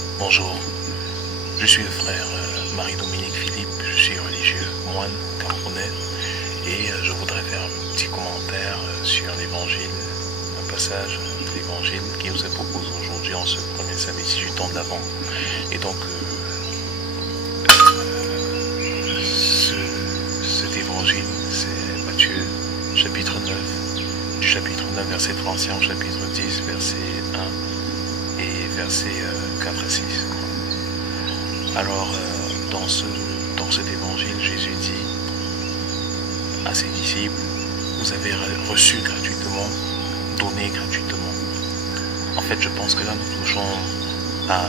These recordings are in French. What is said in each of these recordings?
Bonjour, je suis le frère Marie-Dominique Philippe, je suis religieux moine camerounais et je voudrais faire un petit commentaire sur l'évangile, un passage de l'évangile qui nous est proposé aujourd'hui en ce premier samedi du temps de l'Avent. Et donc cet évangile, c'est Matthieu chapitre 9, du chapitre 9 verset 35 au chapitre 10 verset 1 et verset 4 à 6. Alors dans cet évangile, Jésus dit à ses disciples: vous avez reçu gratuitement, donné gratuitement. En fait, je pense que là nous touchons à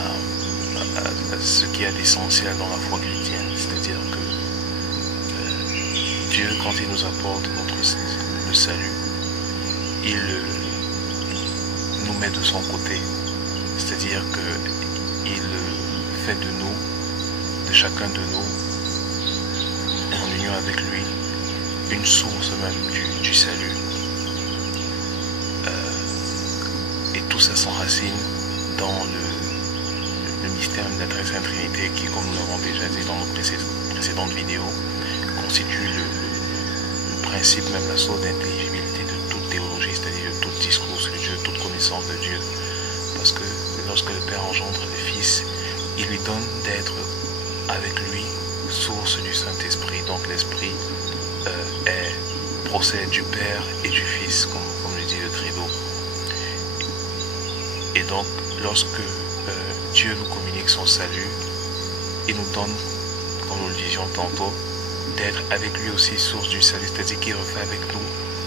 ce qui est d'essentiel dans la foi chrétienne, c'est-à-dire que Dieu, quand il nous apporte le salut, il nous met de son côté, c'est-à-dire qu'il fait de nous, de chacun de nous, en union avec lui, une source même du salut. Et tout ça s'enracine dans le mystère de la très sainte Trinité qui, comme nous l'avons déjà dit dans nos précédentes vidéos, constitue le principe, même la source d'intelligibilité de toute théologie, c'est-à-dire de tout discours sur Dieu, toute connaissance de Dieu. Parce que lorsque le Père engendre le Fils, il lui donne d'être avec lui, source du Saint-Esprit. Donc l'Esprit procède du Père et du Fils, comme le dit le Credo. Et donc, lorsque Dieu nous communique son salut, il nous donne, comme nous le disions tantôt, d'être avec lui aussi source du salut, c'est-à-dire qu'il refait avec nous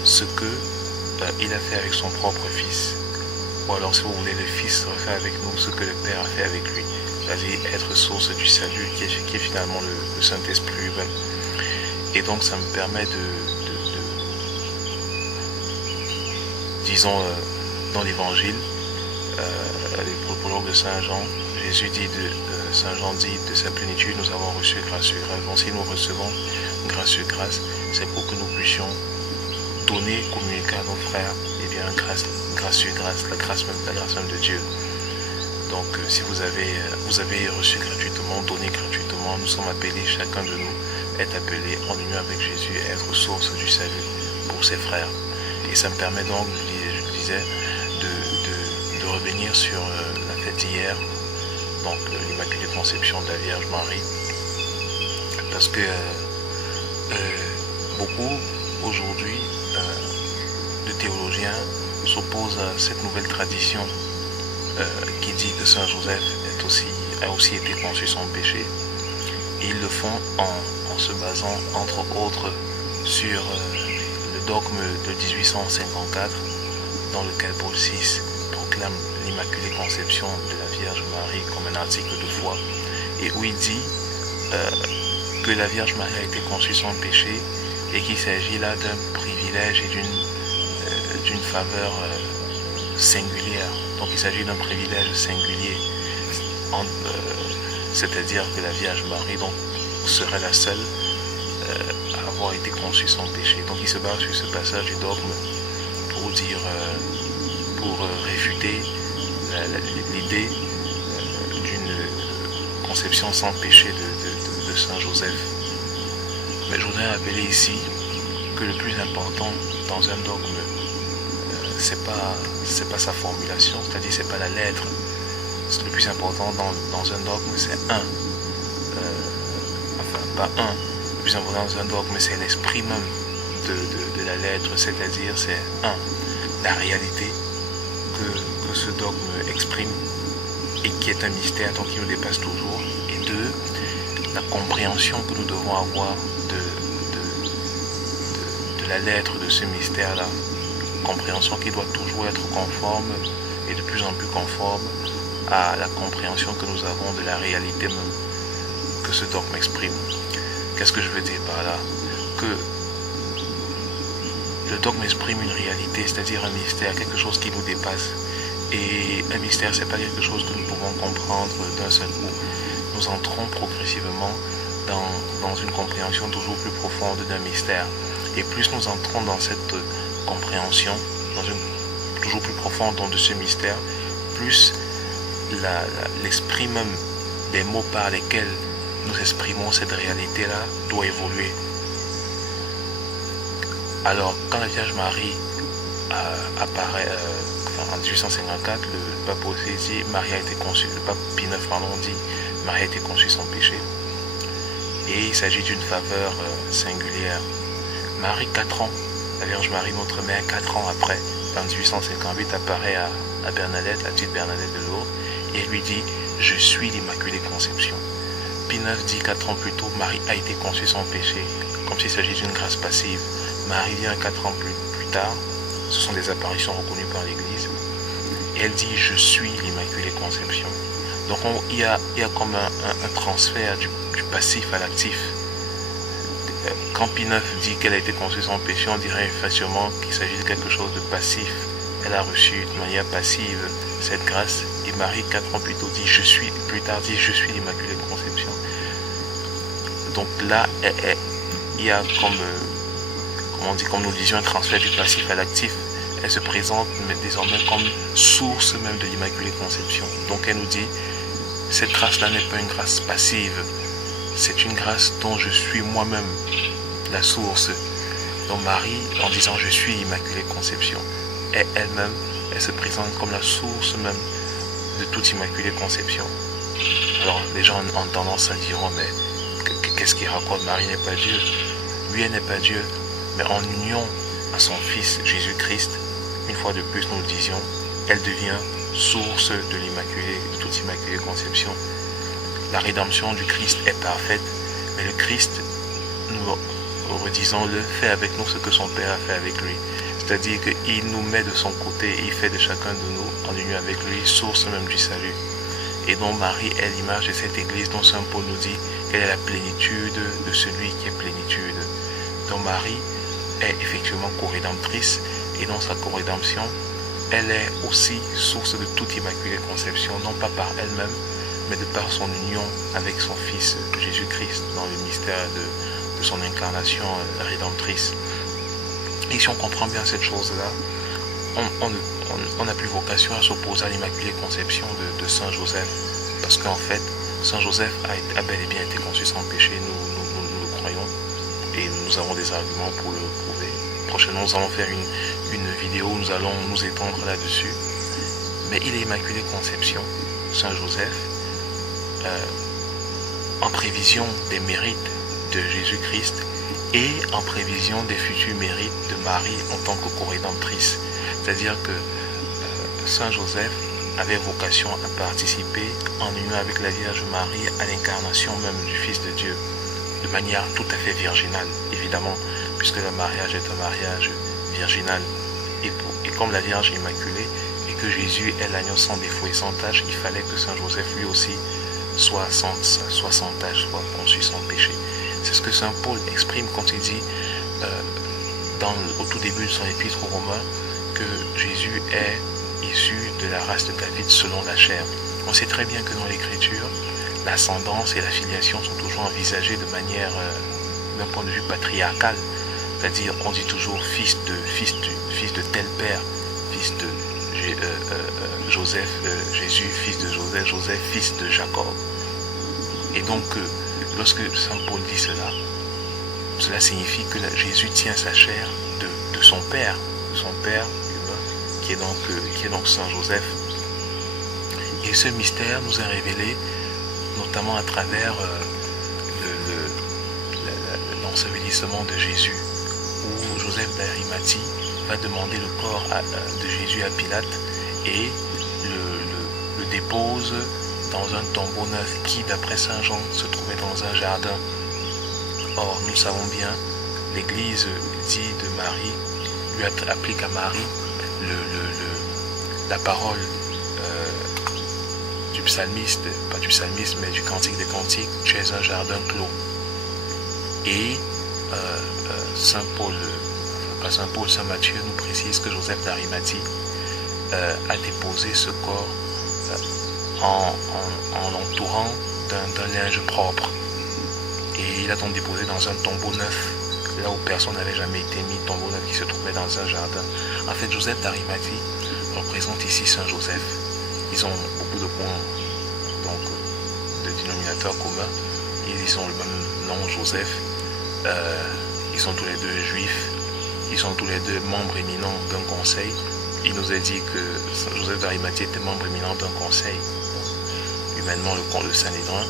ce qu'il a fait avec son propre Fils. Ou alors, si vous voulez, le Fils refait avec nous ce que le Père a fait avec lui, c'est-à-dire être source du salut, qui est finalement le Saint-Esprit lui-même. Et donc, ça me permet disons, dans l'Évangile, les prologues de Saint Jean, Saint Jean dit de sa plénitude, nous avons reçu grâce sur grâce. Donc si nous recevons grâce sur grâce, c'est pour que nous puissions donner, communiquer à nos frères, et bien grâce sur grâce, la grâce même de Dieu. Donc si vous avez reçu gratuitement, donné gratuitement, nous sommes appelés, chacun de nous est appelé en union avec Jésus à être source du salut pour ses frères. Et ça me permet donc, je le disais, de revenir sur la fête d'hier, donc l'Immaculée Conception de la Vierge Marie, parce que beaucoup aujourd'hui de théologiens s'opposent à cette nouvelle tradition qui dit que Saint Joseph a aussi été conçu sans péché. Et ils le font en se basant entre autres sur le dogme de 1854 dans lequel Paul VI proclame l'Immaculée Conception de la Vierge Marie comme un article de foi, et où il dit que la Vierge Marie a été conçue sans péché et qu'il s'agit là d'un privilège et d'une faveur singulière. Donc il s'agit d'un privilège singulier, c'est-à-dire que la Vierge Marie donc, serait la seule à avoir été conçue sans péché. Donc il se base sur ce passage du dogme pour dire, pour réfuter l'idée d'une conception sans péché de Saint Joseph. Mais je voudrais rappeler ici que le plus important dans un dogme, c'est pas sa formulation, c'est-à-dire c'est pas la lettre. Le plus important dans un dogme, c'est le plus important dans un dogme, c'est l'esprit même de la lettre, c'est-à-dire c'est la réalité que ce dogme exprime et qui est un mystère, donc qui nous dépasse toujours, et deux, la compréhension que nous devons avoir de la lettre de ce mystère-là, compréhension qui doit toujours être conforme et de plus en plus conforme à la compréhension que nous avons de la réalité même que ce dogme exprime. Qu'est-ce que je veux dire par là? Que le dogme exprime une réalité, c'est-à-dire un mystère, quelque chose qui nous dépasse. Et un mystère, c'est pas quelque chose que nous pouvons comprendre d'un seul coup. Nous entrons progressivement dans une compréhension toujours plus profonde d'un mystère. Et plus nous entrons dans cette compréhension, dans une toujours plus profonde de ce mystère, plus l'esprit même des mots par lesquels nous exprimons cette réalité-là doit évoluer. Alors, quand la Vierge Marie apparaît en 1854, le pape aussi dit Marie a été conçue, le pape Pie IX dit Marie a été conçue sans péché. Et il s'agit d'une faveur singulière. Marie, 4 ans, la Vierge Marie, notre mère, 4 ans après, en 1858, apparaît à Bernadette, la petite Bernadette de Lourdes, et elle lui dit je suis l'Immaculée Conception. Pie IX dit 4 ans plus tôt, Marie a été conçue sans péché, comme s'il s'agit d'une grâce passive. Marie vient 4 ans plus tard, ce sont des apparitions reconnues par l'Église, et elle dit je suis l'Immaculée Conception. Donc il y a comme un transfert du passif à l'actif. Quand Pie IX dit qu'elle a été conçue sans péché, on dirait facilement qu'il s'agit de quelque chose de passif. Elle a reçu de manière passive cette grâce, et Marie 4 ans plus tôt dit je suis l'Immaculée Conception. Donc là il y a comme nous disions un transfert du passif à l'actif. Elle se présente désormais comme source même de l'Immaculée Conception. Donc elle nous dit cette grâce-là n'est pas une grâce passive, c'est une grâce dont je suis moi-même la source. Donc Marie, en disant je suis l'Immaculée Conception, elle-même, elle se présente comme la source même de toute Immaculée Conception. Alors les gens ont tendance à dire mais qu'est-ce qu'il raconte? Marie n'est pas Dieu. Oui, elle n'est pas Dieu, mais en union à son Fils Jésus-Christ, une fois de plus nous le disions, elle devient source de l'Immaculée, de toute Immaculée Conception. La rédemption du Christ est parfaite, mais le Christ, nous redisons-le, fait avec nous ce que son Père a fait avec lui. C'est-à-dire qu'il nous met de son côté et il fait de chacun de nous, en union avec lui, source même du salut. Et donc Marie est l'image de cette Église dont Saint Paul nous dit qu'elle est la plénitude de celui qui est plénitude. Donc Marie est effectivement co-rédemptrice, et dans sa co-rédemption, elle est aussi source de toute Immaculée Conception, non pas par elle-même, mais de par son union avec son Fils Jésus-Christ dans le mystère de son incarnation rédemptrice. Et si on comprend bien cette chose-là, on n'a plus vocation à s'opposer à l'Immaculée Conception de Saint Joseph, parce qu'en fait, Saint Joseph a bel et bien été conçu sans péché, nous le croyons, et nous avons des arguments pour le prouver. Prochainement, nous allons faire une vidéo où nous allons nous étendre là-dessus. Mais il est Immaculée Conception, Saint Joseph, en prévision des mérites de Jésus-Christ et en prévision des futurs mérites de Marie en tant que co-rédemptrice. C'est-à-dire que Saint Joseph avait vocation à participer en union avec la Vierge Marie à l'incarnation même du Fils de Dieu, de manière tout à fait virginale, évidemment, puisque le mariage est un mariage virginal. Et comme la Vierge est immaculée, et que Jésus est l'agneau sans défaut et sans tache, il fallait que Saint Joseph lui aussi soit sans tache, soit conçu sans péché. C'est ce que Saint Paul exprime quand il dit, au tout début de son épître aux Romains, que Jésus est issu de la race de David selon la chair. On sait très bien que dans l'Écriture, l'ascendance et la filiation sont toujours envisagées de manière, d'un point de vue patriarcal. C'est-à-dire, on dit toujours fils de tel père, fils de Joseph, Jésus, fils de Joseph, Joseph, fils de Jacob. Et donc, lorsque Saint Paul dit cela signifie que Jésus tient sa chair de son père humain, qui est donc Saint Joseph. Et ce mystère nous est révélé notamment à travers l'ensevelissement de Jésus, où Joseph d'Arimathie va demander le corps de Jésus à Pilate et le dépose dans un tombeau neuf qui, d'après Saint Jean, se trouvait dans un jardin. Or, nous savons bien, l'Église dit de Marie, lui applique à Marie la parole du psalmiste, pas du psalmiste, mais du cantique des cantiques, tu es un jardin clos. Et Saint Matthieu nous précise que Joseph d'Arimathie a déposé ce corps en l'entourant d'un linge propre. Et il a donc déposé dans un tombeau neuf, là où personne n'avait jamais été mis, tombeau neuf qui se trouvait dans un jardin. En fait, Joseph d'Arimathie représente ici Saint Joseph. Ils ont beaucoup de points dénominateur commun. Ils ont le même nom, Joseph. Ils sont tous les deux juifs. Ils sont tous les deux membres éminents d'un conseil. Il nous a dit que Joseph d'Arimathie était membre éminent d'un conseil, humainement le Sanhédrin.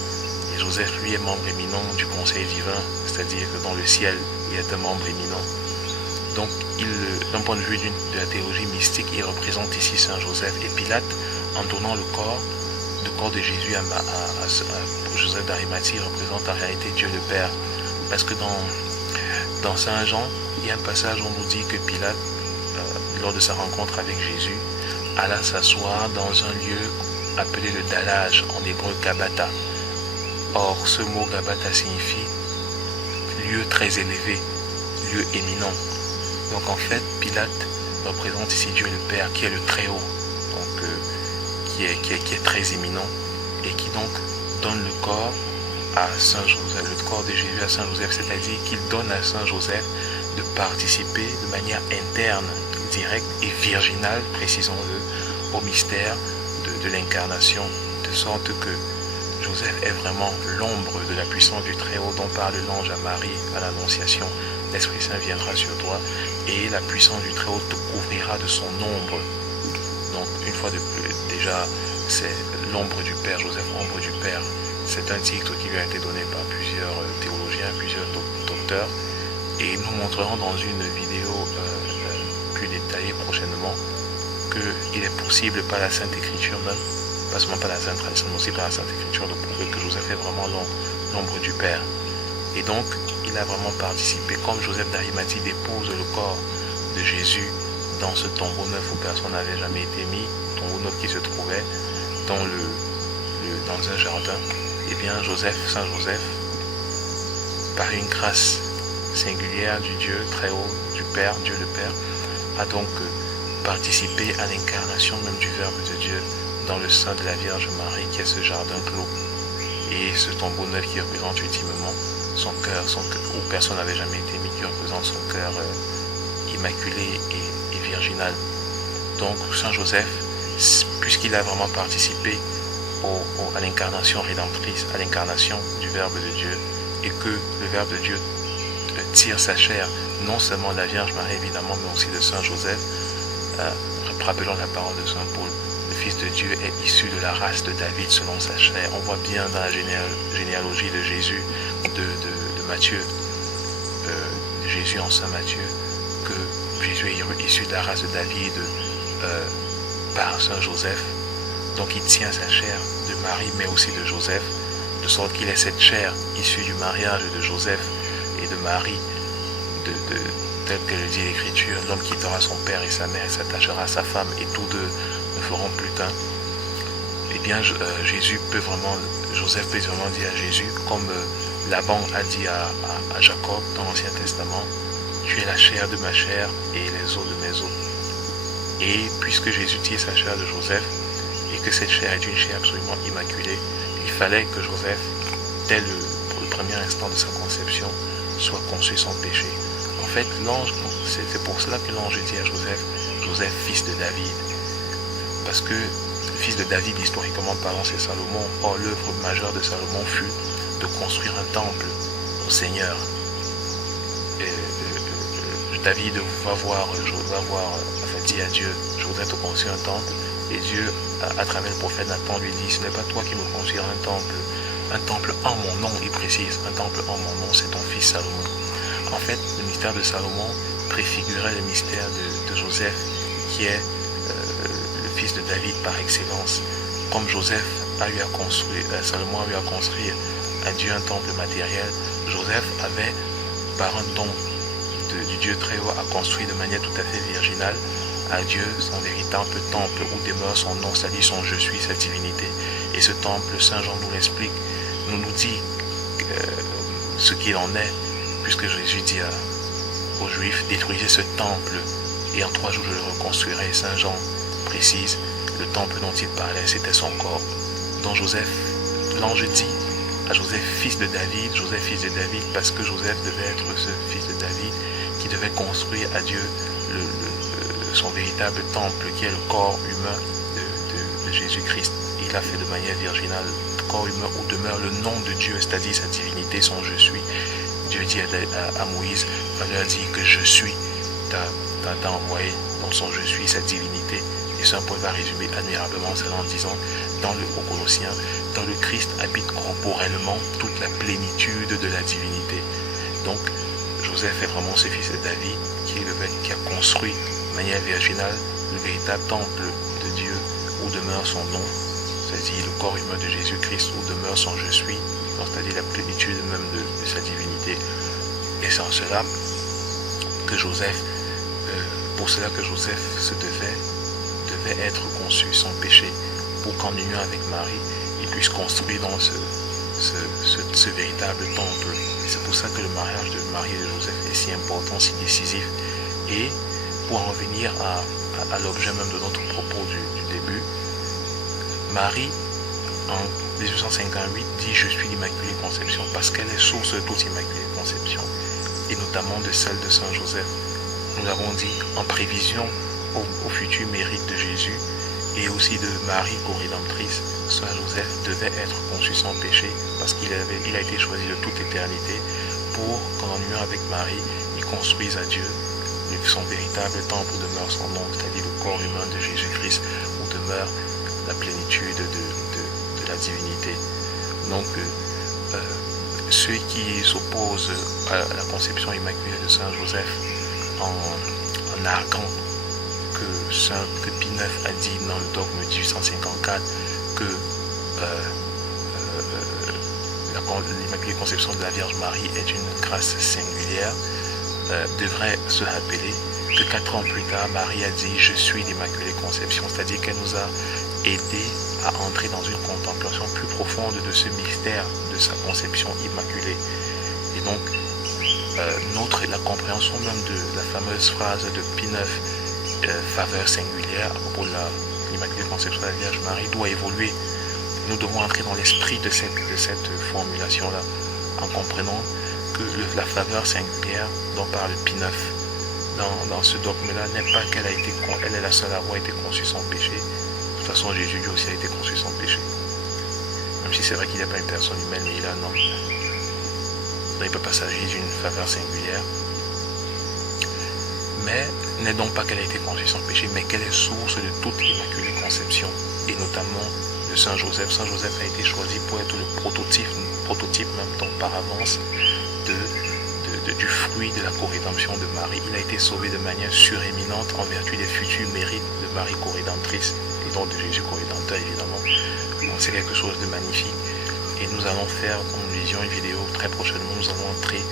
Et Joseph, lui, est membre éminent du conseil divin, c'est-à-dire que dans le ciel, il est un membre éminent. Donc, d'un point de vue de la théologie mystique, il représente ici Saint Joseph. Et Pilate, en tournant le corps de Jésus pour Joseph d'Arimathie, représente en réalité Dieu le Père. Parce que dans Saint Jean, il y a un passage où on nous dit que Pilate, lors de sa rencontre avec Jésus, alla s'asseoir dans un lieu appelé le dallage, en hébreu Gabata. Or, ce mot Gabata signifie lieu très élevé, lieu éminent. Donc en fait, Pilate représente ici Dieu le Père, qui est le très haut, donc qui est très éminent, et qui donc donne le corps à Saint Joseph, le corps de Jésus à Saint Joseph, c'est-à-dire qu'il donne à Saint Joseph de participer de manière interne, directe et virginale, précisons-le, au mystère de l'incarnation, de sorte que Joseph est vraiment l'ombre de la puissance du Très-Haut dont parle l'ange à Marie à l'Annonciation. L'Esprit Saint viendra sur toi et la puissance du Très-Haut te couvrira de son ombre. Donc une fois de plus, déjà c'est l'ombre du Père, Joseph, ombre du Père. C'est un titre qui lui a été donné par plusieurs théologiens, plusieurs docteurs. Et nous montrerons dans une vidéo plus détaillée prochainement qu'il est possible par la Sainte Écriture même, pas seulement par la Sainte Tradition, mais aussi par la Sainte Écriture, de prouver que Joseph est vraiment l'ombre du Père. Et donc, il a vraiment participé, comme Joseph d'Arimathie dépose le corps de Jésus dans ce tombeau neuf où personne n'avait jamais été mis, tombeau neuf qui se trouvait dans un jardin. Eh bien, Saint Joseph, par une grâce singulière du Dieu très haut, du Père, Dieu le Père, a donc participé à l'incarnation même du Verbe de Dieu dans le sein de la Vierge Marie, qui est ce jardin clos. Et ce tombeau neuf qui représente ultimement son cœur, où personne n'avait jamais été mis, qui représente son cœur immaculé et virginal. Donc Saint Joseph, puisqu'il a vraiment participé à l'incarnation rédemptrice, à l'incarnation du Verbe de Dieu, et que le Verbe de Dieu tire sa chair, non seulement de la Vierge Marie évidemment, mais aussi de Saint Joseph, rappelons la parole de Saint Paul, le Fils de Dieu est issu de la race de David selon sa chair. On voit bien dans la généalogie de Jésus, de Matthieu, de Jésus en Saint Matthieu, que Jésus est issu de la race de David par Saint Joseph. Donc il tient sa chair de Marie, mais aussi de Joseph, de sorte qu'il est cette chair issue du mariage de Joseph et de Marie, tel que le dit l'Écriture, l'homme quittera son père et sa mère et s'attachera à sa femme, et tous deux ne feront plus qu'un. Eh bien, Joseph peut vraiment dire à Jésus, comme Laban a dit à Jacob dans l'Ancien Testament, tu es la chair de ma chair et les os de mes os. Et puisque Jésus tire sa chair de Joseph, et que cette chair est une chair absolument immaculée, il fallait que Joseph, dès le premier instant de sa conception, soit conçu sans péché. En fait, c'est pour cela que l'ange dit à Joseph, fils de David. Parce que le fils de David, historiquement parlant, c'est Salomon. Or, l'œuvre majeure de Salomon fut de construire un temple au Seigneur. David dit à Dieu, je voudrais te construire un temple. Et Dieu, à travers le prophète Nathan, lui dit, ce n'est pas toi qui me construiras un temple en mon nom, il précise, un temple en mon nom, c'est ton fils Salomon. En fait, le mystère de Salomon préfigurait le mystère de Joseph, qui est le fils de David par excellence. Comme Salomon a eu à construire à Dieu un temple matériel, Joseph avait, par un don du Dieu très haut, a construit de manière tout à fait virginale à Dieu son véritable temple où demeure son nom, c'est-à-dire son je suis, sa divinité. Et ce temple, Saint Jean nous l'explique, nous dit ce qu'il en est, puisque Jésus dit aux Juifs, détruisez ce temple et en 3 jours je le reconstruirai. Saint Jean précise, le temple dont il parlait, c'était son corps. Donc l'ange dit à Joseph, fils de David, parce que Joseph devait être ce fils de David qui devait construire à Dieu son véritable temple qui est le corps humain de Jésus-Christ. Il l'a fait de manière virginale, corps humain où demeure le nom de Dieu, c'est-à-dire sa divinité, son je suis. Dieu dit à Moïse, va leur dire que je suis, t'as envoyé dans son je suis, sa divinité. Et Saint Paul va résumer admirablement cela en disant, aux Colossiens, dans le Christ habite corporellement toute la plénitude de la divinité. Donc, Joseph est vraiment ce fils de David qui a construit de manière virginale le véritable temple de Dieu où demeure son nom, c'est-à-dire le corps humain de Jésus-Christ où demeure son je suis, c'est-à-dire la plénitude même de sa divinité. Et c'est en cela que Joseph, se devait être conçu sans péché pour qu'en union avec Marie, il puisse construire dans ce véritable temple. Et c'est pour ça que le mariage de Marie et de Joseph est si important, si décisif. Et pour en venir à l'objet même de notre propos du début, Marie, en 1858, dit « Je suis l'Immaculée Conception » parce qu'elle est source de toute Immaculée Conception, et notamment de celle de Saint Joseph. Nous l'avons dit, en prévision au futur mérite de Jésus et aussi de Marie co-rédemptrice, Saint Joseph devait être conçu sans péché parce qu'il a été choisi de toute éternité pour qu'en union avec Marie, il construise à Dieu son véritable temple où demeure son nom, c'est-à-dire le corps humain de Jésus-Christ, où demeure la plénitude de la divinité. Donc, ceux qui s'opposent à la conception immaculée de Saint Joseph en arguant que Pie IX a dit dans le dogme 1854 que l'Immaculée Conception de la Vierge Marie est une grâce singulière, devrait se rappeler que 4 ans plus tard, Marie a dit « Je suis l'Immaculée Conception », c'est-à-dire qu'elle nous a aidés à entrer dans une contemplation plus profonde de ce mystère de sa conception immaculée. Et donc, la compréhension même de la fameuse phrase de Pie IX, faveur singulière à propos de l'Immaculée Conception de la Vierge Marie, doit évoluer. Nous devons entrer dans l'esprit de cette formulation-là, en comprenant que la faveur singulière dont parle Pie IX dans ce dogme-là n'est pas qu'elle est la seule à avoir été conçue sans péché. De toute façon, Jésus lui aussi a été conçu sans péché. Même si c'est vrai qu'il n'est pas une personne humaine, mais il a un homme. Il ne peut pas s'agir d'une faveur singulière. Mais n'est donc pas qu'elle a été conçue sans péché, mais qu'elle est source de toute l'Immaculée Conception, et notamment de Saint Joseph. Saint Joseph a été choisi pour être le prototype même donc par avance du fruit de la co-rédemption de Marie. Il a été sauvé de manière suréminente en vertu des futurs mérites de Marie co-rédemptrice et donc de Jésus co-rédempteur évidemment. Donc c'est quelque chose de magnifique. Et nous allons faire, comme nous disions, une vidéo très prochainement. Nous allons entrer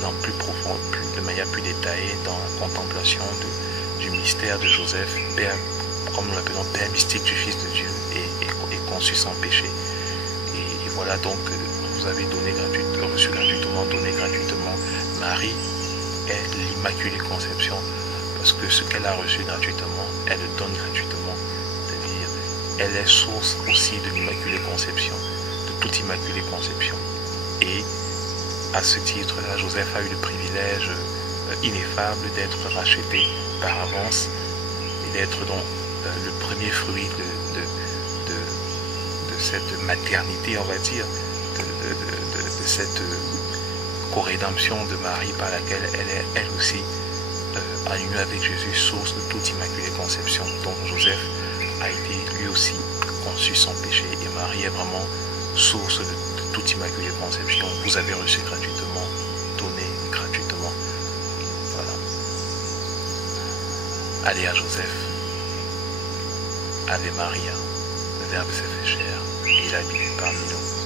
dans plus profond, de manière plus détaillée dans la contemplation du mystère de Joseph, Père, comme nous l'appelons, Père mystique du Fils de Dieu et conçu sans péché. Et voilà donc, vous avez reçu gratuitement, donné gratuitement. Marie est l'Immaculée Conception parce que ce qu'elle a reçu gratuitement, elle le donne gratuitement. C'est-à-dire, elle est source aussi de l'Immaculée Conception, de toute Immaculée Conception. Et à ce titre-là, Joseph a eu le privilège ineffable d'être racheté par avance et d'être donc le premier fruit de cette maternité, on va dire, de cette co-rédemption de Marie par laquelle elle est elle aussi en union avec Jésus, source de toute Immaculée Conception. Donc Joseph a été lui aussi conçu sans péché et Marie est vraiment source de toute Immaculée Conception. Vous avez reçu gratuitement, donné gratuitement. Voilà. Allez à Joseph. Ave Maria. Le Verbe s'est fait chair et il habite parmi nous.